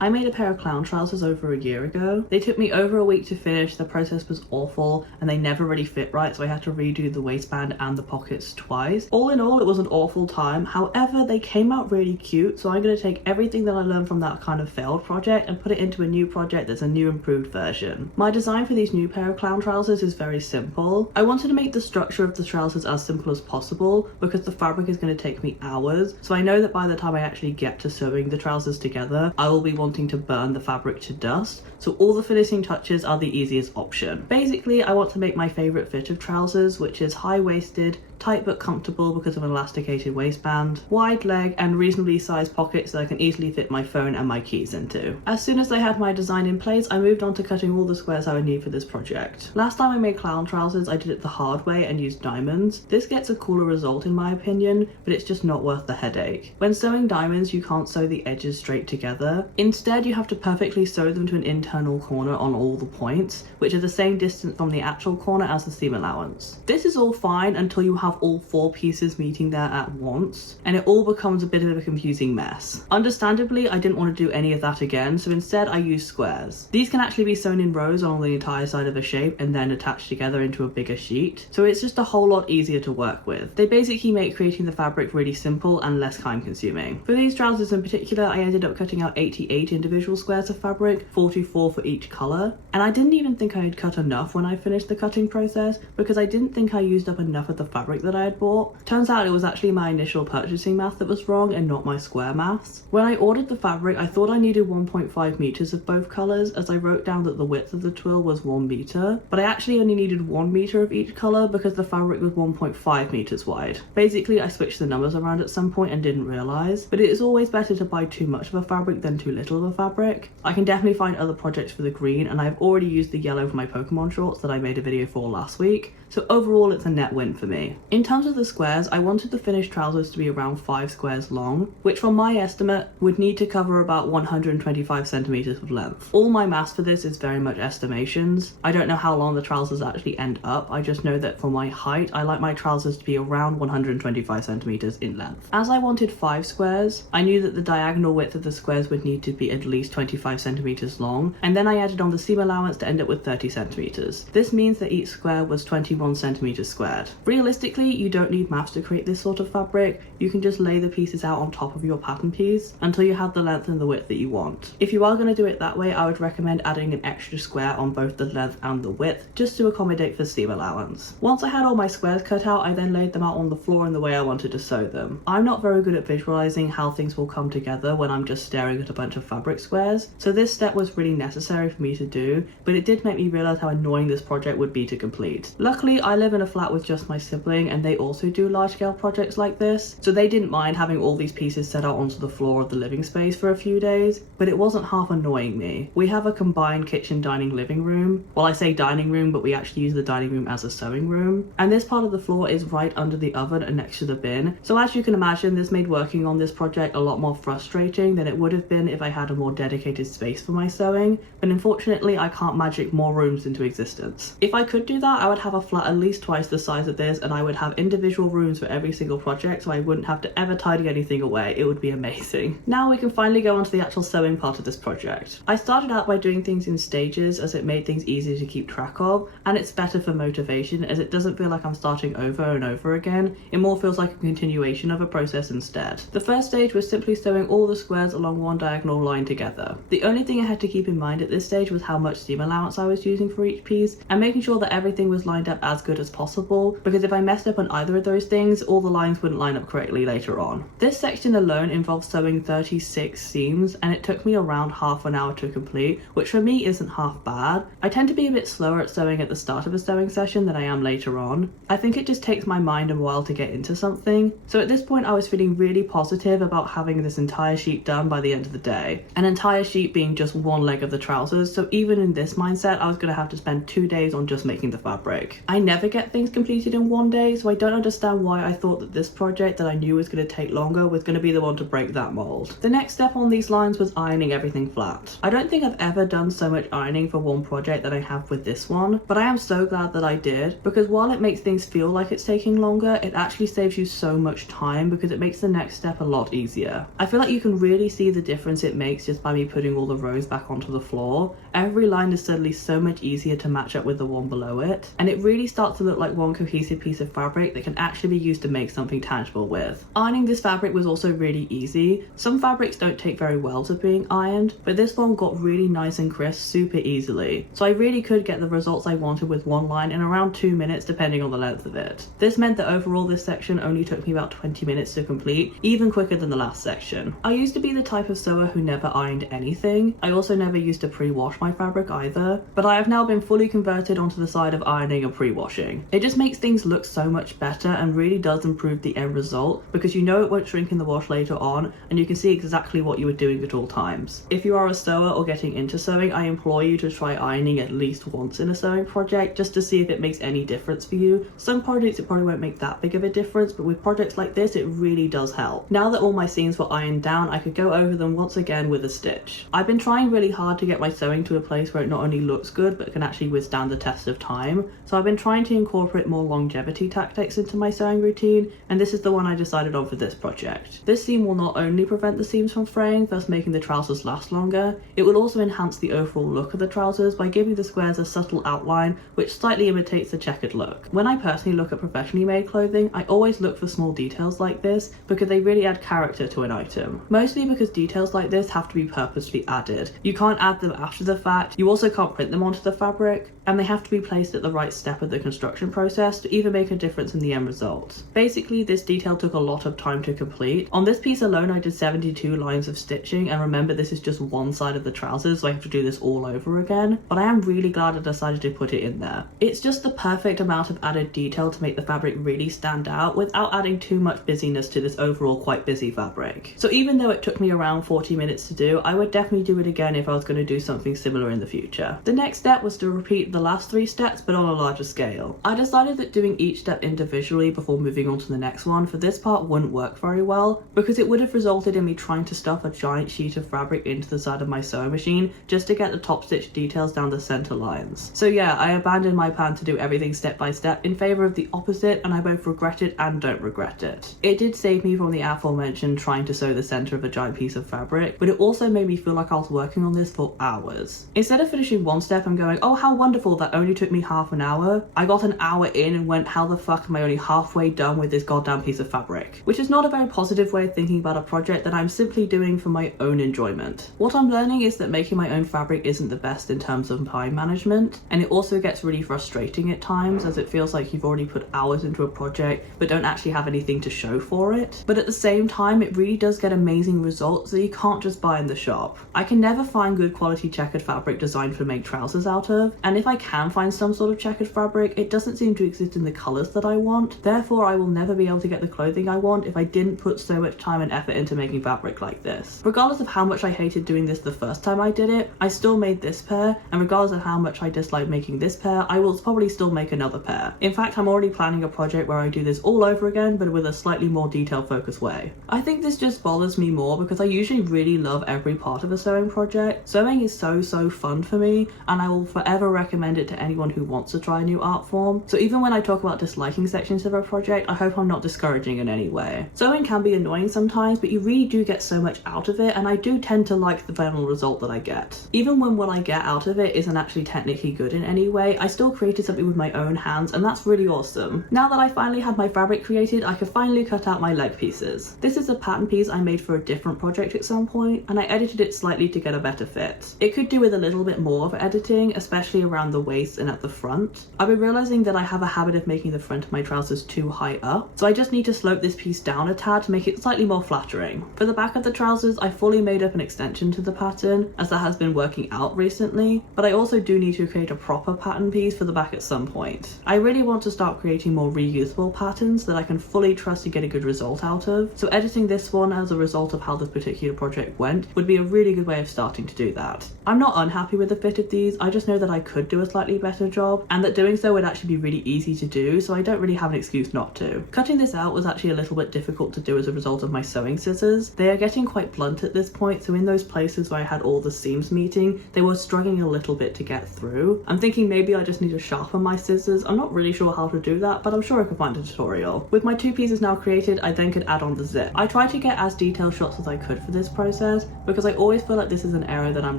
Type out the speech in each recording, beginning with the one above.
I made a pair of clown trousers over a year ago. They took me over a week to finish, the process was awful, and they never really fit right, so I had to redo the waistband and the pockets twice. All in all, it was an awful time. However, they came out really cute, so I'm going to take everything that I learned from that kind of failed project and put it into a new project that's a new improved version. My design for these new pair of clown trousers is very simple. I wanted to make the structure of the trousers as simple as possible because the fabric is going to take me hours, so I know that by the time I actually get to sewing the trousers together, I will be wanting to burn the fabric to dust, so all the finishing touches are the easiest option. Basically, I want to make my favorite fit of trousers, which is high-waisted, tight but comfortable because of an elasticated waistband, wide leg, and reasonably sized pockets that I can easily fit my phone and my keys into. As soon as I had my design in place, I moved on to cutting all the squares I would need for this project. Last time I made clown trousers, I did it the hard way and used diamonds. This gets a cooler result in my opinion, but it's just not worth the headache. When sewing diamonds, you can't sew the edges straight together. Instead, you have to perfectly sew them to an internal corner on all the points, which are the same distance from the actual corner as the seam allowance. This is all fine until you have all 4 pieces meeting there at once, and it all becomes a bit of a confusing mess. Understandably, I didn't want to do any of that again, so instead I used squares. These can actually be sewn in rows along the entire side of a shape and then attached together into a bigger sheet, so it's just a whole lot easier to work with. They basically make creating the fabric really simple and less time consuming. For these trousers in particular, I ended up cutting out 88 individual squares of fabric, 44 for each colour, and I didn't even think I had cut enough when I finished the cutting process because I didn't think I used up enough of the fabric that I had bought. Turns out it was actually my initial purchasing math that was wrong and not my square maths. When I ordered the fabric, I thought I needed 1.5 meters of both colors, as I wrote down that the width of the twill was 1 meter, but I actually only needed 1 meter of each color because the fabric was 1.5 meters wide. Basically, I switched the numbers around at some point and didn't realize, but it is always better to buy too much of a fabric than too little of a fabric. I can definitely find other projects for the green, and I've already used the yellow for my Pokemon shorts that I made a video for last week, so overall it's a net win for me. In terms of the squares, I wanted the finished trousers to be around 5 squares long, which from my estimate would need to cover about 125 centimeters of length. All my maths for this is very much estimations. I don't know how long the trousers actually end up, I just know that for my height, I like my trousers to be around 125 centimeters in length. As I wanted 5 squares, I knew that the diagonal width of the squares would need to be at least 25 centimeters long, and then I added on the seam allowance to end up with 30 centimeters. This means that each square was 21 centimeters squared. Realistically, you don't need maths to create this sort of fabric. You can just lay the pieces out on top of your pattern piece until you have the length and the width that you want. If you are going to do it that way, I would recommend adding an extra square on both the length and the width just to accommodate for seam allowance. Once I had all my squares cut out, I then laid them out on the floor in the way I wanted to sew them. I'm not very good at visualizing how things will come together when I'm just staring at a bunch of fabric squares, so this step was really necessary for me to do, but it did make me realize how annoying this project would be to complete. Luckily, I live in a flat with just my sibling and they also do large scale projects like this, so they didn't mind having all these pieces set out onto the floor of the living space for a few days, but it wasn't half annoying me. We have a combined kitchen, dining, living room. Well, I say dining room, but we actually use the dining room as a sewing room, and this part of the floor is right under the oven and next to the bin, so as you can imagine, this made working on this project a lot more frustrating than it would have been if I had a more dedicated space for my sewing, but unfortunately I can't magic more rooms into existence. If I could do that, I would have a flat at least twice the size of this, and I would have individual rooms for every single project, so I wouldn't have to ever tidy anything away. It would be amazing. Now we can finally go on to the actual sewing part of this project. I started out by doing things in stages as it made things easier to keep track of, and it's better for motivation as it doesn't feel like I'm starting over and over again. It more feels like a continuation of a process instead. The first stage was simply sewing all the squares along one diagonal line together. The only thing I had to keep in mind at this stage was how much seam allowance I was using for each piece, and making sure that everything was lined up as good as possible, because if I messed up on either of those things, all the lines wouldn't line up correctly later on. This section alone involved sewing 36 seams, and it took me around half an hour to complete, which for me isn't half bad. I tend to be a bit slower at sewing at the start of a sewing session than I am later on. I think it just takes my mind a while to get into something, so at this point I was feeling really positive about having this entire sheet done by the end of the day. An entire sheet being just one leg of the trousers, so even in this mindset I was going to have to spend 2 days on just making the fabric. I never get things completed in one day, way, so I don't understand why I thought that this project that I knew was going to take longer was going to be the one to break that mold. The next step on these lines was ironing everything flat. I don't think I've ever done so much ironing for one project that I have with this one, but I am so glad that I did, because while it makes things feel like it's taking longer, it actually saves you so much time because it makes the next step a lot easier. I feel like you can really see the difference it makes just by me putting all the rows back onto the floor. Every line is suddenly so much easier to match up with the one below it, and it really starts to look like one cohesive piece of fabric that can actually be used to make something tangible with. Ironing this fabric was also really easy. Some fabrics don't take very well to being ironed, but this one got really nice and crisp super easily, so I really could get the results I wanted with one line in around 2 minutes depending on the length of it. This meant that overall this section only took me about 20 minutes to complete, even quicker than the last section. I used to be the type of sewer who never ironed anything. I also never used to pre-wash my fabric either, but I have now been fully converted onto the side of ironing and pre-washing. It just makes things look so much better and really does improve the end result, because you know it won't shrink in the wash later on and you can see exactly what you were doing at all times. If you are a sewer or getting into sewing, I implore you to try ironing at least once in a sewing project just to see if it makes any difference for you. Some projects it probably won't make that big of a difference, but with projects like this it really does help. Now that all my seams were ironed down, I could go over them once again with a stitch. I've been trying really hard to get my sewing to a place where it not only looks good but can actually withstand the test of time, so I've been trying to incorporate more longevity tactics into my sewing routine, and this is the one I decided on for this project. This seam will not only prevent the seams from fraying, thus making the trousers last longer, it will also enhance the overall look of the trousers by giving the squares a subtle outline which slightly imitates the checkered look. When I personally look at professionally made clothing, I always look for small details like this because they really add character to an item. Mostly because details like this have to be purposely added. You can't add them after the fact, you also can't print them onto the fabric, and they have to be placed at the right step of the construction process to even make a difference in the end result. Basically, this detail took a lot of time to complete. On this piece alone I did 72 lines of stitching, and remember this is just one side of the trousers, so I have to do this all over again, but I am really glad I decided to put it in there. It's just the perfect amount of added detail to make the fabric really stand out without adding too much busyness to this overall quite busy fabric. So even though it took me around 40 minutes to do, I would definitely do it again if I was going to do something similar in the future. The next step was to repeat the last 3 steps but on a larger scale. I decided that doing each step individually before moving on to the next one for this part wouldn't work very well, because it would have resulted in me trying to stuff a giant sheet of fabric into the side of my sewing machine just to get the top stitch details down the center lines. So yeah, I abandoned my plan to do everything step by step in favor of the opposite, and I both regret it and don't regret it. It did save me from the aforementioned trying to sew the center of a giant piece of fabric, but it also made me feel like I was working on this for hours. Instead of finishing one step and going, oh how wonderful, that only took me half an hour, I got an hour in and went, how the fuck am I only halfway done with this goddamn piece of fabric? Which is not a very positive way of thinking about a project that I'm simply doing for my own enjoyment. What I'm learning is that making my own fabric isn't the best in terms of time management, and it also gets really frustrating at times as it feels like you've already put hours into a project but don't actually have anything to show for it. But at the same time, it really does get amazing results that you can't just buy in the shop. I can never find good quality checkered fabric designed to make trousers out of, and if I can find some sort of checkered fabric, it doesn't seem to exist in the colours that I want. Therefore, I will never be able to get the clothing I want if I didn't put so much time and effort into making fabric like this. Regardless of how much I hated doing this the first time I did it, I still made this pair, and regardless of how much I dislike making this pair, I will probably still make another pair. In fact, I'm already planning a project where I do this all over again, but with a slightly more detail focused way. I think this just bothers me more because I usually really love every part of a sewing project. Sewing is so fun for me, and I will forever recommend it to anyone who wants to try a new art form. So even when I talk about disliking sections of a project, I hope I'm not discouraging in any way. Sewing can be annoying sometimes, but you really do get so much out of it, and I do tend to like the final result that I get. Even when what I get out of it isn't actually technically good in any way, I still created something with my own hands, and that's really awesome. Now that I finally had my fabric created, I could finally cut out my leg pieces. This is a pattern piece I made for a different project at some point, and I edited it slightly to get a better fit. It could do with a little bit more of editing, especially around the waist and at the front. I've been realizing that I have a habit of making the front of my trousers too high up, so I just need to slope this piece down a tad to make it slightly more flattering. For the back of the trousers, I fully made up an extension to the pattern, as that has been working out recently, but I also do need to create a proper pattern piece for the back at some point. I really want to start creating more reusable patterns that I can fully trust to get a good result out of, so editing this one as a result of how this particular project went would be a really good way of starting to do that. I'm not unhappy with the fit of these, I just know that I could do a slightly better job, and that doing so would actually be really easy to do, so I don't really have an excuse not to. Cutting this out was actually a little bit difficult to do as a result of my sewing scissors. They are getting quite blunt at this point, so in those places where I had all the seams meeting, they were struggling a little bit to get through. I'm thinking maybe I just need to sharpen my scissors. I'm not really sure how to do that, but I'm sure I could find a tutorial. With my 2 pieces now created, I then could add on the zip. I tried to get as detailed shots as I could for this process because I always feel like this is an area that I'm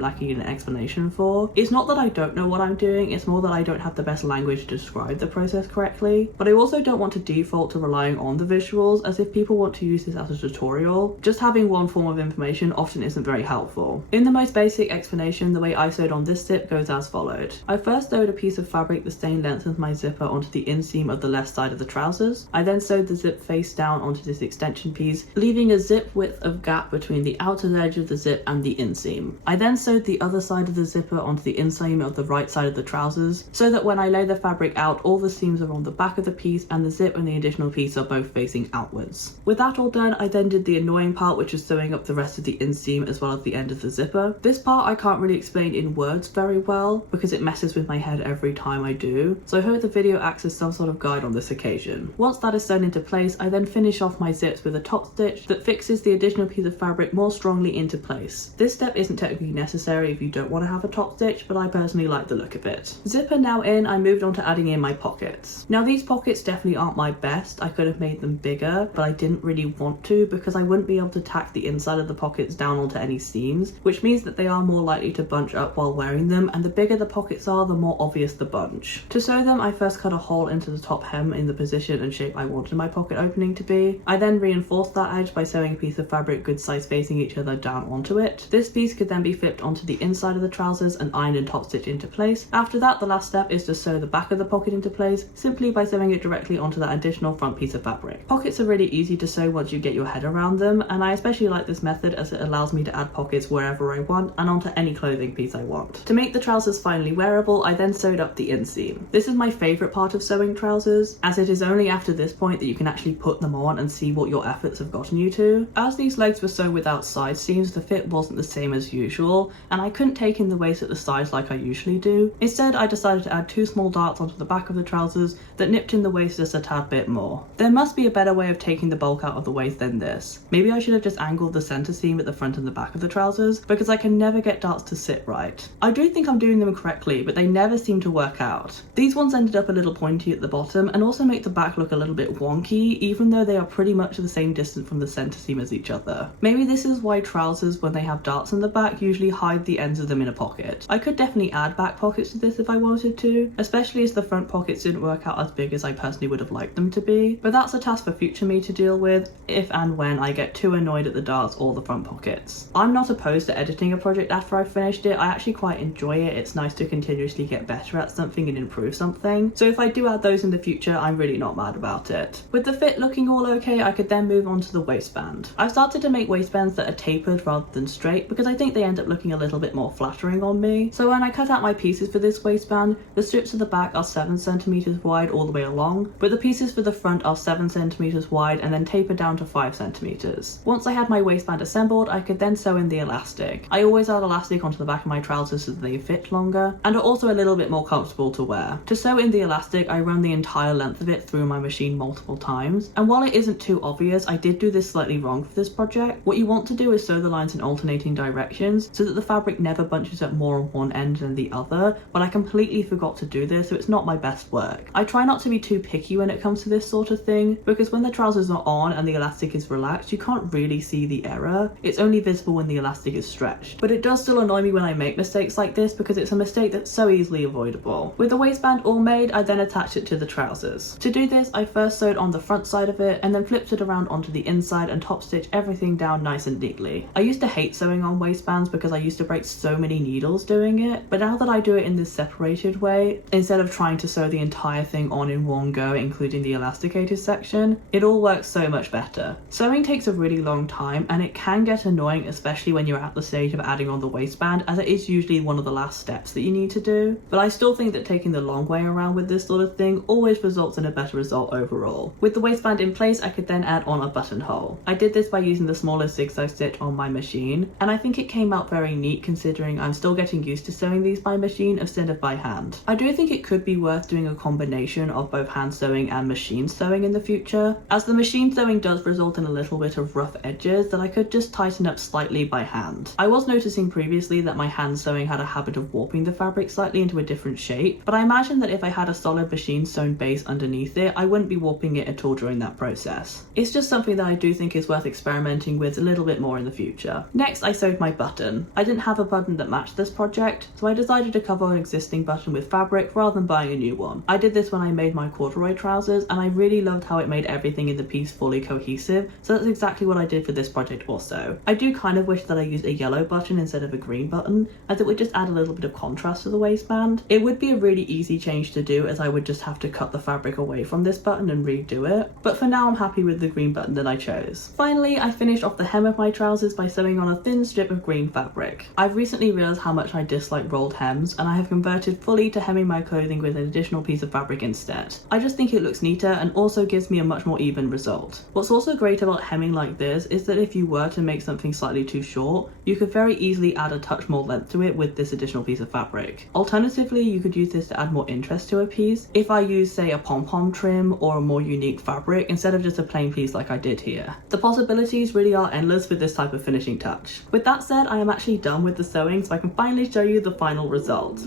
lacking in an explanation for. It's not that I don't know what I'm doing, it's more that I don't have the best language to describe the process correctly, but I also don't want to default to relying on the visuals, as if people want to use this as a tutorial, just having one form of information often isn't very helpful. In the most basic explanation, the way I sewed on this zip goes as followed. I first sewed a piece of fabric the same length as my zipper onto the inseam of the left side of the trousers. I then sewed the zip face down onto this extension piece, leaving a zip width of gap between the outer edge of the zip and the inseam. I then sewed the other side of the zipper onto the inseam of the right side of the trousers, so that when I lay the fabric out, all the seams are on the back of the piece and the zip and the additional piece are both facing outwards. With that all done, I then did the annoying part, which is sewing up the rest of the inseam as well as the end of the zipper. This part I can't really explain in words very well because it messes with my head every time I do, so I hope the video acts as some sort of guide on this occasion. Once that is sewn into place, I then finish off my zips with a top stitch that fixes the additional piece of fabric more strongly into place. This step isn't technically necessary if you don't want to have a top stitch, but I personally like the look of it. Zipper now in, I moved on to adding in my pockets. Now these pockets definitely aren't my best. I could have made them bigger, but I didn't really want to because I wouldn't be able to tack the inside of the pockets down onto any seams, which means that they are more likely to bunch up while wearing them, and the bigger the pockets are, the more obvious the bunch. To sew them, I first cut a hole into the top hem in the position and shape I wanted my pocket opening to be. I then reinforced that edge by sewing a piece of fabric good size facing each other down onto it. This piece could then be flipped onto the inside of the trousers and ironed and top stitched into place. After that, the last step is to sew the back of the pocket into place simply by sewing it directly onto that additional front piece of fabric. Pockets are really easy to sew once you get your head around them, and I especially like this method as it allows me to add pockets wherever I want and onto any clothing piece I want. To make the trousers finally wearable, I then sewed up the inseam. This is my favourite part of sewing trousers, as it is only after this point that you can actually put them on and see what your efforts have gotten you to. As these legs were sewn without side seams, the fit wasn't the same as usual, and I couldn't take in the waist at the sides like I usually do. Instead, I decided to add 2 small darts onto the back of the trousers that nipped in the waist just a tad bit more. There must be a better way of taking the bulk out of the waist than this. Maybe I should have just angled the centre seam at the front and the back of the trousers, because I can never get darts to sit right. I do think I'm doing them correctly, but they never seem to work out. These ones ended up a little pointy at the bottom and also make the back look a little bit wonky, even though they are pretty much the same distance from the centre seam as each other. Maybe this is why trousers, when they have darts in the back, usually hide the ends of them in a pocket. I could definitely add back pockets to this if I wanted to, especially as the front pockets didn't work out as big as I personally would have liked them to be, but that's a task for future me to deal with if and when I get too annoyed at the darts or the front pockets. I'm not opposed to editing a project after I've finished it. I actually quite enjoy it. It's nice to continuously get better at something and improve something, so if I do add those in the future, I'm really not mad about it. With the fit looking all okay, I could then move on to the waistband. I've started to make waistbands that are tapered rather than straight because I think they end up looking a little bit more flattering on me. So when I cut out my pieces for this waistband, the strips at the back are 7 centimeters wide all the way along, but the pieces for the front are 7 centimeters wide and then taper down to 5 centimeters. Once I had my waistband assembled, I could then sew in the elastic. I always add elastic onto the back of my trousers so that they fit longer and are also a little bit more comfortable to wear. To sew in the elastic, I run the entire length of it through my machine multiple times, and while it isn't too obvious, I did do this slightly wrong for this project. What you want to do is sew the lines in alternating directions so that the fabric never bunches up more on one end than the other, but I completely forgot to do this, so it's not my best work. I try not to be too picky when it comes to this sort of thing, because when the trousers are on and the elastic is relaxed, you can't really see the error. It's only visible when the elastic is stretched. But it does still annoy me when I make mistakes like this because it's a mistake that's so easily avoidable. With the waistband all made, I then attached it to the trousers. To do this, I first sewed on the front side of it and then flipped it around onto the inside and top stitched everything down nice and neatly. I used to hate sewing on waistbands because I used to break so many needles doing it, but now that I do it in this separated way, instead of trying to sew the entire thing on in one go, including the elasticated section, it all works so much better. Sewing takes a really long time and it can get annoying, especially when you're at the stage of adding on the waistband, as it is usually one of the last steps that you need to do. But I still think that taking the long way around with this sort of thing always results in a better result overall. With the waistband in place, I could then add on a buttonhole. I did this by using the smallest zigzag stitch on my machine, and I think it came out very neat considering I'm still getting used to sewing these by machine instead of by hand. I do think it could be worth doing a combination of both hand sewing and machine sewing in the future, as the machine sewing does result in a little bit of rough edges that I could just tighten up slightly by hand. I was noticing previously that my hand sewing had a habit of warping the fabric slightly into a different shape, but I imagine that if I had a solid machine sewn base underneath it, I wouldn't be warping it at all during that process. It's just something that I do think is worth experimenting with a little bit more in the future. Next, I sewed my button. I didn't have a button that matched this project, so I decided to cover an existing button with fabric rather than buying a new one. I did this when I made my corduroy trousers, and I really loved how it made everything in the piece fully cohesive, so that's exactly what I did for this project also. I do kind of wish that I used a yellow button instead of a green button, as it would just add a little bit of contrast to the waistband. It would be a really easy change to do, as I would just have to cut the fabric away from this button and redo it, but for now I'm happy with the green button that I chose. Finally, I finished off the hem of my trousers by sewing on a thin strip of green fabric. I've recently realised how much I dislike rolled hems, and I have converted fully to hemming my clothing with an additional piece of fabric instead. I just think it looks neater and also gives me a much more even result. What's also great about hemming like this is that if you were to make something slightly too short, you could very easily add a touch more length to it with this additional piece of fabric. Alternatively, you could use this to add more interest to a piece if I use, say, a pom-pom trim or a more unique fabric instead of just a plain piece like I did here. The possibilities really are endless with this type of finishing touch. With that said, I am actually done with the sewing, so I can finally show you the final result.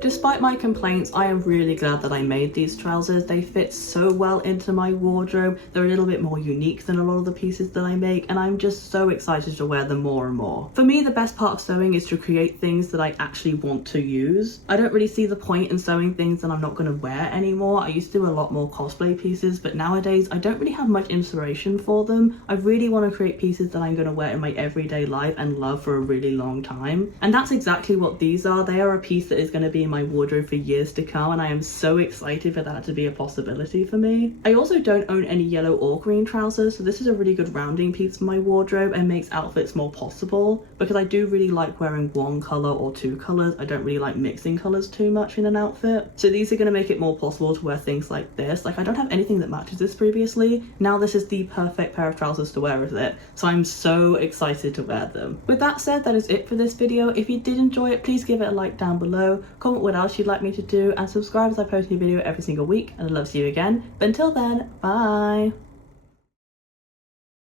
Despite my complaints, I am really glad that I made these trousers. They fit so well into my wardrobe. They're a little bit more unique than a lot of the pieces that I make, and I'm just so excited to wear them more and more. For me, the best part of sewing is to create things that I actually want to use. I don't really see the point in sewing things that I'm not going to wear anymore. I used to do a lot more cosplay pieces, but nowadays I don't really have much inspiration for them. I really want to create pieces that I'm going to wear in my everyday life and love for a really long time. And that's exactly what these are. They are a piece that is going to be in my wardrobe for years to come, and I am so excited for that to be a possibility for me. I also don't own any yellow or green trousers, so this is a really good rounding piece for my wardrobe and makes outfits more possible, because I do really like wearing one colour or two colours. I don't really like mixing colours too much in an outfit, so these are going to make it more possible to wear things like this. Like, I don't have anything that matches this previously. Now this is the perfect pair of trousers to wear with it, so I'm so excited to wear them. With that said, that is it for this video. If you did enjoy it, please give it a like down below, comment what else you'd like me to do, and subscribe as I post a new video every single week, and I'd love to see you again. But until then, bye!